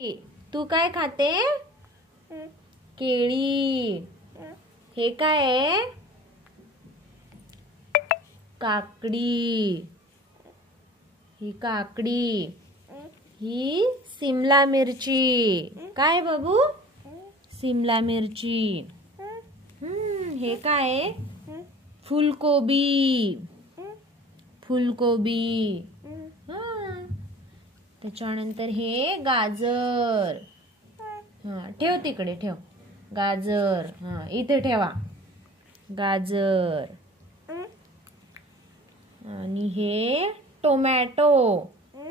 तू काय खाते? केळी. हे काय आहे? काकडी. ही काकडी. ही सिमला मिरची. काय बाबू? सिमला मिरची. हे काय आहे? फुलकोबी. फुलकोबी. त्याच्यानंतर हे गाजर. ठेव तिकडे ठेव. गाजर इथे ठेवा. गाजर. आणि हे टोमॅटो.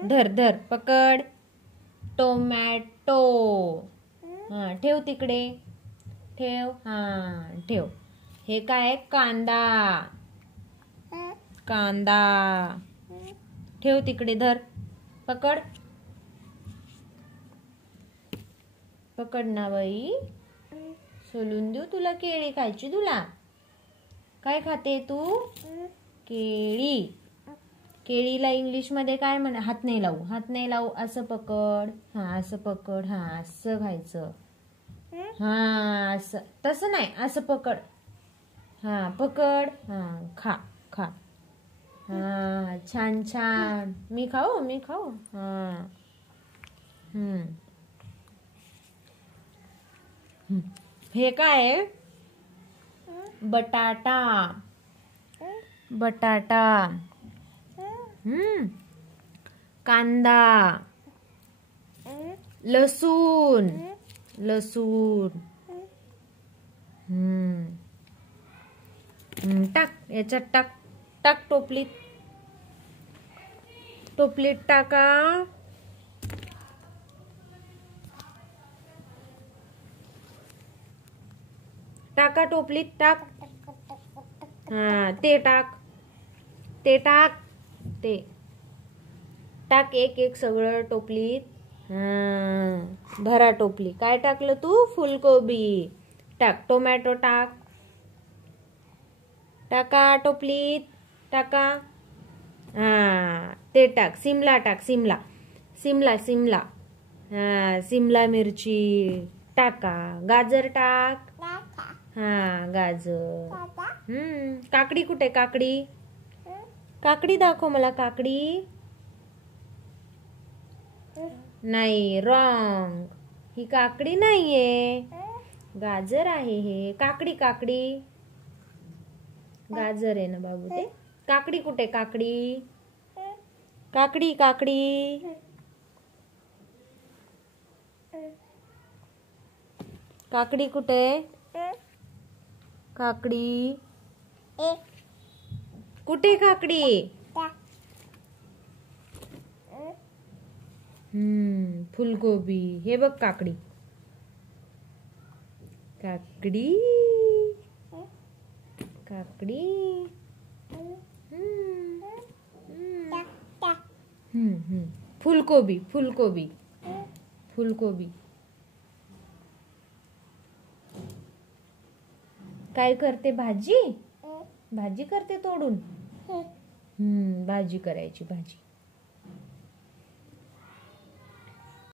धर धर पकड. टोमॅटो. ठेव तिकडे. ठेव. ठेव. हे काय? कांदा. कांदा. ठेव तिकडे. धर पकड. पकड ना बाई. सोलून देऊ तुला केळी खायची तुला? काय खाते तू? केळी. केळीला इंग्लिश मध्ये काय म्हणा? हात नाही लावू. हात नाही लावू. असं पकड. असं पकड. असं खायचं. असं. तसं नाही. असं पकड. पकड. खा खा. छान छान. मी खाऊ? मी खाऊ? हे काय? बटाटा. बटाटा. कांदा. लसूण. लसूण. टाक याच्यात. टाक. टाक टोपलीत. टोपलीत टाका. टाका टोपलीत. टाक. ते टाक. ते टाक. ते टाक. एक एक सगळं टोपलीत. भरा टोपली. काय टाकलं तू? फुलकोबी. टाक. टोमॅटो टाक. टाका टोपलीत. टाका. ते टाक. सिमला टाक. सिमला. सिमला. सिमला. सिमला मिरची टाका. गाजर टाक. गाजर. काकडी कुठे? काकडी. काकडी दाखव मला. काकडी नाही. रॉंग. ही काकडी नाहीये. गाजर आहे हे. काकडी. काकडी. गाजर आहे ना बाबू ते. काकडी कुठे? काकडी. काकडी. काकडी. काकडी कुठे? काकडी कुठे? काकडी. फुलकोबी. हे बघ काकडी. काकडी. काकडी. फुलकोबी. फुलकोबी. फुलकोबी. काय करते? भाजी. भाजी करते तोडून. भाजी करायची. भाजी.